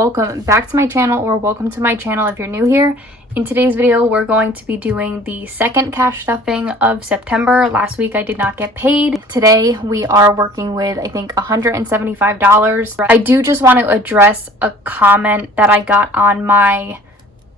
welcome back to my channel, or welcome to my channel if you're new here. In today's video, we're going to be doing the second cash stuffing of September. Last week I did not get paid. Today we are working with, I think, $175. I do just want to address a comment that I got on my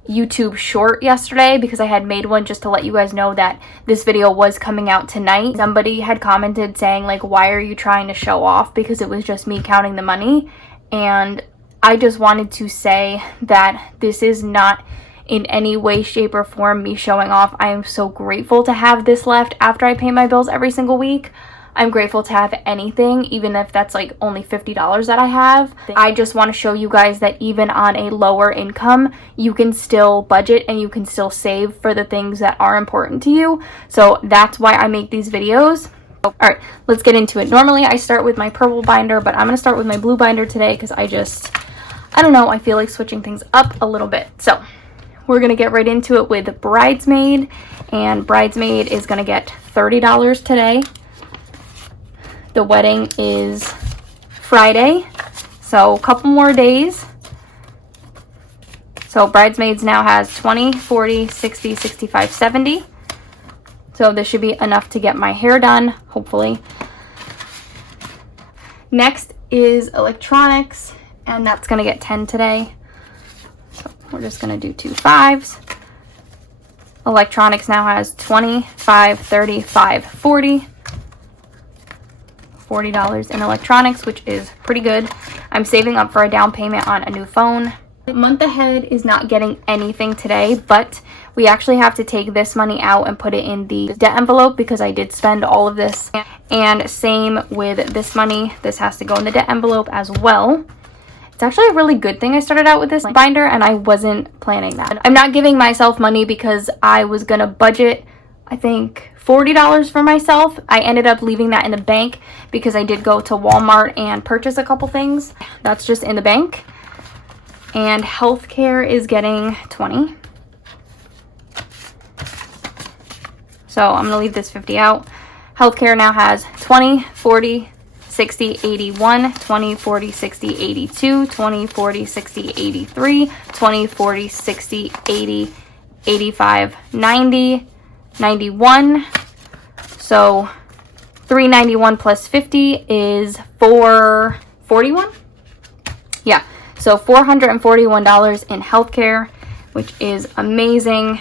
YouTube short yesterday, because I had made one just to let you guys know that this video was coming out tonight. Somebody had commented saying, like, why are you trying to show off? Because it was just me counting the money. And I just wanted to say that this is not in any way, shape, or form me showing off. I am so grateful to have this left after I pay my bills every single week. I'm grateful to have anything, even if that's like only $50 that I have. I just want to show you guys that even on a lower income, you can still budget and you can still save for the things that are important to you. So that's why I make these videos. All right, let's get into it. Normally I start with my purple binder, but I'm going to start with my blue binder today because I don't know, I feel like switching things up a little bit. So we're going to get right into it with Bridesmaid, and Bridesmaid is going to get $30 today. The wedding is Friday, so a couple more days. So Bridesmaids now has 20, 40, 60, 65, 70. So this should be enough to get my hair done, hopefully. Next is electronics, and that's going to get 10 today. So we're just going to do 2 5s. Electronics now has 20, 5, 30, 5, 40. $40 in electronics, which is pretty good. I'm saving up for a down payment on a new phone. Month ahead is not getting anything today, but we actually have to take this money out and put it in the debt envelope because I did spend all of this. And same with this money. This has to go in the debt envelope as well. It's actually a really good thing I started out with this binder, and I wasn't planning that. I'm not giving myself money because I was gonna budget, I think, $40 for myself. I ended up leaving that in the bank because I did go to Walmart and purchase a couple things. That's just in the bank. And healthcare is getting 20. So I'm gonna leave this 50 out. Healthcare now has 20, 40, 60, 81, 20, 40, 60, 82, 20, 40, 60, 83, 20, 40, 60, 80, 85, 90, 91. So 391 plus 50 is 441. Yeah, so $441 in healthcare, which is amazing.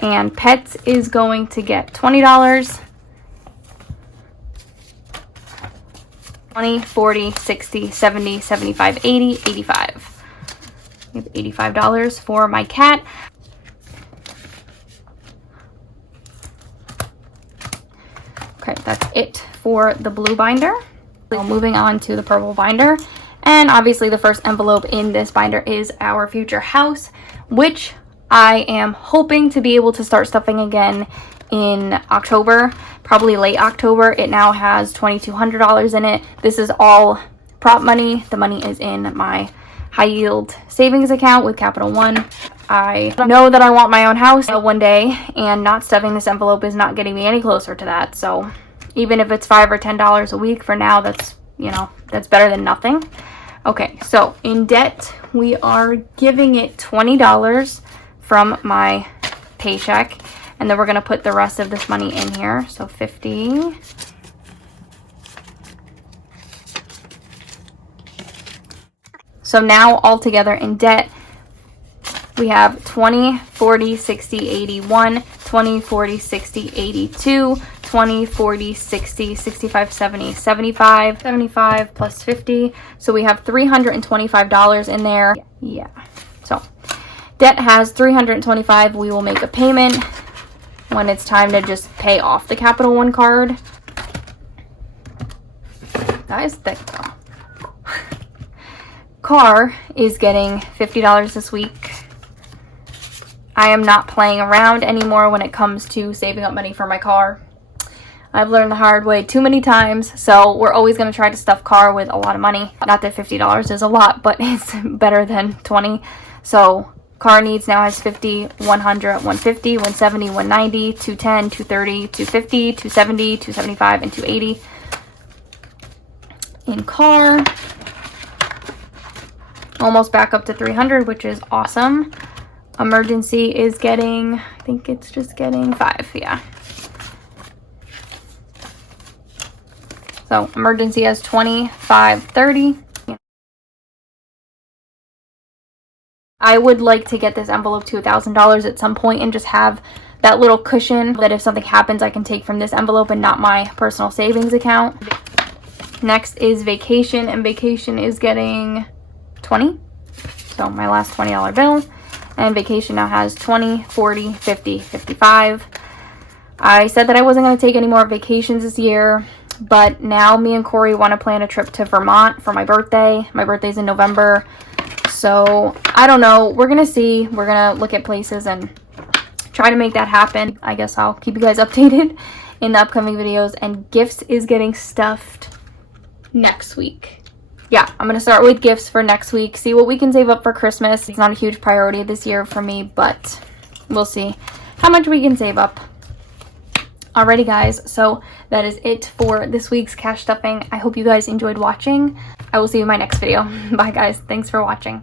And pets is going to get $20. 20, 40, 60, 70, 75, 80, 85. We have $85 for my cat. Okay, that's it for the blue binder. So moving on to the purple binder. And obviously the first envelope in this binder is our future house, which I am hoping to be able to start stuffing again in October, probably late October. It now has $2,200 in it. This is all prop money. The money is in my high yield savings account with Capital One. I know that I want my own house one day, and not stuffing this envelope is not getting me any closer to that. So even if it's $5 or $10 a week for now, that's, you know, that's better than nothing. Okay, so in debt, we are giving it $20 from my paycheck, and then we're gonna put the rest of this money in here. So 50. So now altogether in debt, we have 20, 40, 60, 81, 20, 40, 60, 82, 20, 40, 60, 65, 70, 75, 75 plus 50. So we have $325 in there. Yeah. So debt has $325. We will make a payment when it's time to just pay off the Capital One card. That is thick though. Car is getting $50 this week. I am not playing around anymore when it comes to saving up money for my car. I've learned the hard way too many times, so we're always going to try to stuff car with a lot of money. Not that $50 is a lot, but it's better than 20. So car needs now has 50, 100, 150, 170, 190, 210, 230, 250, 270, 275, and 280. In car, almost back up to 300, which is awesome. Emergency is getting, I think it's just getting 5, yeah. So emergency has 25, 30. I would like to get this envelope to $1,000 at some point and just have that little cushion that if something happens, I can take from this envelope and not my personal savings account. Next is vacation, and vacation is getting 20. So my last $20 bill. And vacation now has 20, 40, 50, 55. I said that I wasn't going to take any more vacations this year, but now me and Corey want to plan a trip to Vermont for my birthday. My birthday's in November. So I don't know. We're going to see. We're going to look at places and try to make that happen. I guess I'll keep you guys updated in the upcoming videos. And gifts is getting stuffed next week. Yeah, I'm gonna start with gifts for next week, see what we can save up for Christmas. It's not a huge priority this year for me, but we'll see how much we can save up. Alrighty guys, so that is it for this week's cash stuffing. I hope you guys enjoyed watching. I will see you in my next video. Bye guys, thanks for watching.